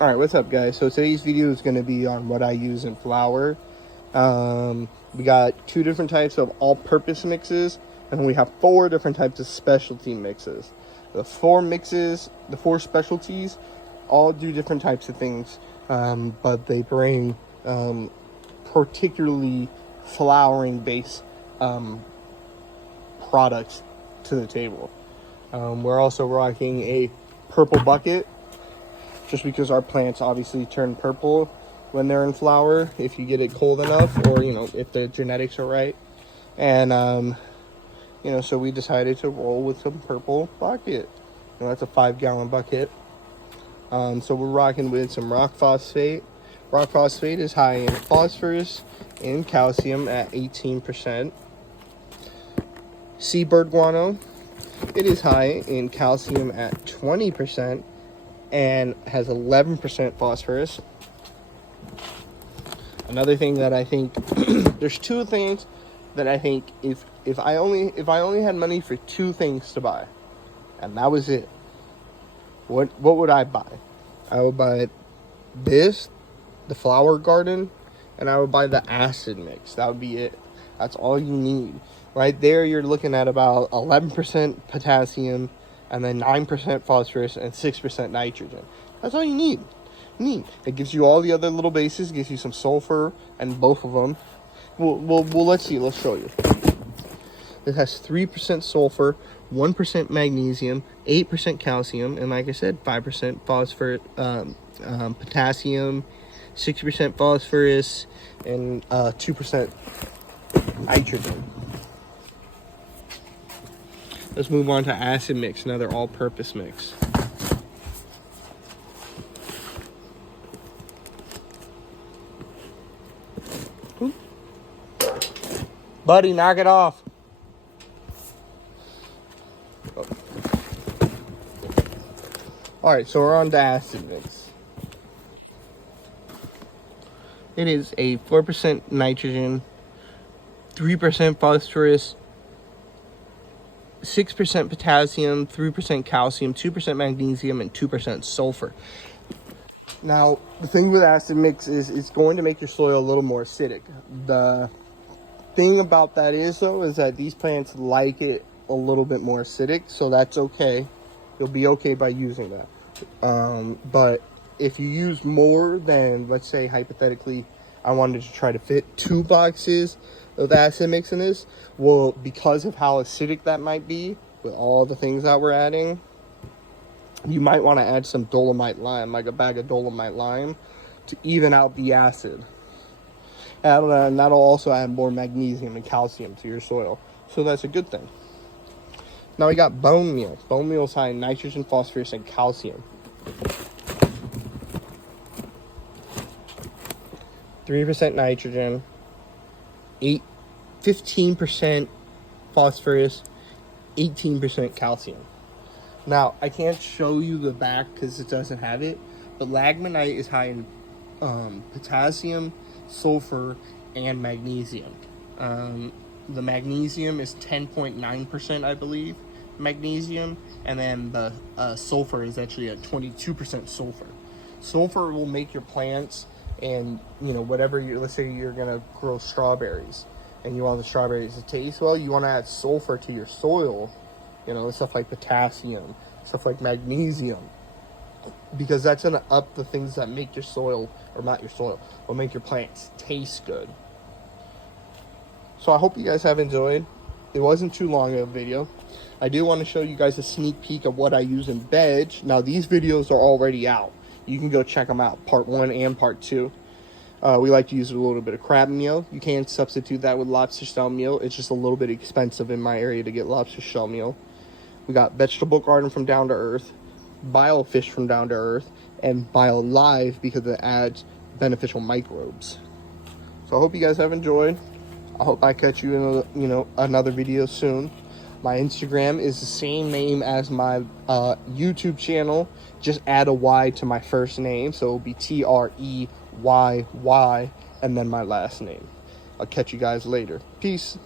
Alright, what's up guys? So today's video is going to be on what I use in flour. We got 2 different types of all-purpose mixes, and we have 4 different types of specialty mixes. The 4 mixes, the 4 specialties, all do different types of things, but they bring particularly flouring-based products to the table. We're also rocking a purple bucket, just because our plants obviously turn purple when they're in flower if you get it cold enough, or if the genetics are right. And so we decided to roll with some purple bucket. That's a 5-gallon bucket. So we're rocking with some rock phosphate. Rock phosphate is high in phosphorus and calcium at 18%. Seabird guano, it is high in calcium at 20% and has 11% phosphorus. Another thing that I think there's 2 things that I think if I only had money for 2 things to buy, and that was it, what would I buy? I would buy this, the flower garden, and I would buy the acid mix. That would be it. That's all you need. Right there, you're looking at about 11% potassium, and then 9% phosphorus and 6% nitrogen. That's all you need. It gives you all the other little bases. It gives you some sulfur and both of them. Well, let's see. Let's show you. It has 3% sulfur, 1% magnesium, 8% calcium, and like I said, 5% phosphorus, potassium, 6% phosphorus, and 2% nitrogen. Let's move on to acid mix, another all-purpose mix. Ooh. Buddy, knock it off. Oh. Alright, so we're on to acid mix. It is a 4% nitrogen, 3% phosphorus, 6% potassium, 3% calcium, 2% magnesium, and 2% sulfur. Now, the thing with acid mix is it's going to make your soil a little more acidic. The thing about that is that these plants like it a little bit more acidic, so that's okay. You'll be okay by using that. But if you use more than, let's say, hypothetically, I wanted to try to fit 2 boxes of acid mix in this, well, because of how acidic that might be with all the things that we're adding, you might want to add some dolomite lime, like a bag of dolomite lime, to even out the acid. And that'll also add more magnesium and calcium to your soil, so that's a good thing. Now we got bone meal. Bone meal is high in nitrogen, phosphorus, and calcium. 3% nitrogen, 15% phosphorus, 18% calcium. Now, I can't show you the back because it doesn't have it, but Lagmanite is high in potassium, sulfur, and magnesium. The magnesium is 10.9%, I believe, magnesium, and then the sulfur is actually at 22% sulfur. Sulfur will make your plants, and whatever let's say you're gonna grow strawberries and you want the strawberries to taste well, you want to add sulfur to your soil, stuff like potassium, stuff like magnesium, because that's gonna up the things that make your soil, or not your soil, will make your plants taste good. So I hope you guys have enjoyed. It wasn't too long of a video. I do want to show you guys a sneak peek of what I use in veg. Now these videos are already out. You can go check them out, part 1 and part 2. We like to use a little bit of crab meal. You can substitute that with lobster shell meal. It's just a little bit expensive in my area to get lobster shell meal. We got vegetable garden from Down to Earth, biofish from Down to Earth, and BioLive because it adds beneficial microbes. So I hope you guys have enjoyed. I hope I catch you in another video soon. My Instagram is the same name as my YouTube channel. Just add a Y to my first name, so it'll be TREYY, and then my last name. I'll catch you guys later. Peace.